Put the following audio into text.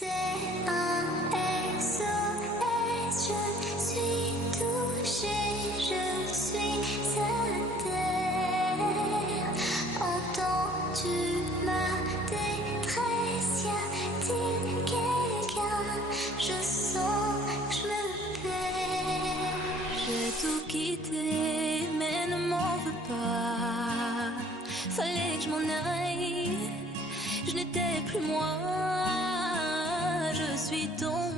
C'est un SOS, je suis touchée, je suis à terre. Entends-tu ma détresse? Y a-t-il quelqu'un? Je sens que je me perds. J'ai tout quitté, mais ne m'en veux pas. Fallait que je m'en aille, je n'étais plus moi. Je suis tombée